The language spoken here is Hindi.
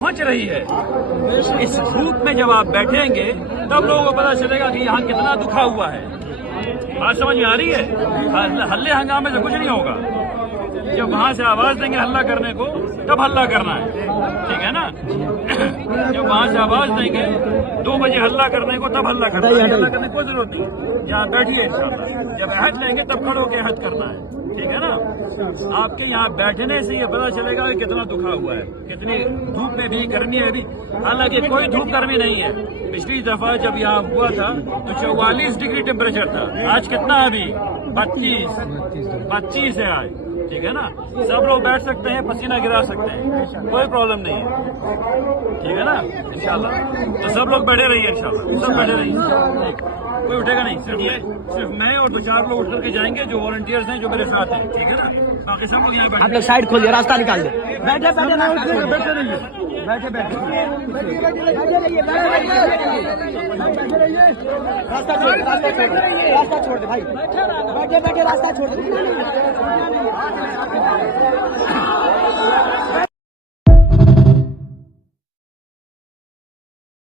पहुंच रही है। इस धूप में जब आप बैठेंगे तब लोगों को पता चलेगा कि यहाँ कितना दुखा हुआ है। बात समझ में आ रही है? हल्ले हंगामे से कुछ नहीं होगा। जब वहां से आवाज देंगे हल्ला करने को तब हल्ला करना है, ठीक है ना? जब वहां से आवाज देंगे 2 बजे हल्ला करने को तब हल्ला करना है। हल्ला करने की कोई जरूरत नहीं, यहाँ बैठिए इंशाल्लाह। जब अहद लेंगे तब खड़े होकर अहद करना है, ठीक है ना? आपके यहाँ बैठने से ये पता चलेगा कि कितना दुखा हुआ है, कितनी धूप में भी गर्मी में भी। हालांकि कोई धूप गर्मी नहीं है। पिछली दफा जब यहाँ हुआ था तो 44 डिग्री टेम्परेचर था। आज कितना है? अभी 25 है आज, ठीक है ना? सब लोग बैठ सकते हैं, पसीना गिरा सकते हैं, कोई प्रॉब्लम नहीं है, ठीक है ना? इंशाल्लाह तो सब लोग बैठे रहिए, इंशाल्लाह सब बैठे रहिए, कोई उठेगा नहीं। सिर्फ मैं और 2-4 लोग उठ करके जाएंगे जो वॉलंटियर्स हैं, जो मेरे साथ हैं, ठीक है ना? बाकी सब लोग यहाँ बैठे। आप लोग साइड खोलिए, रास्ता निकाल दे। बैठे रास्ता छोड़ दे भाई, बैठे रास्ता छोड़ दे।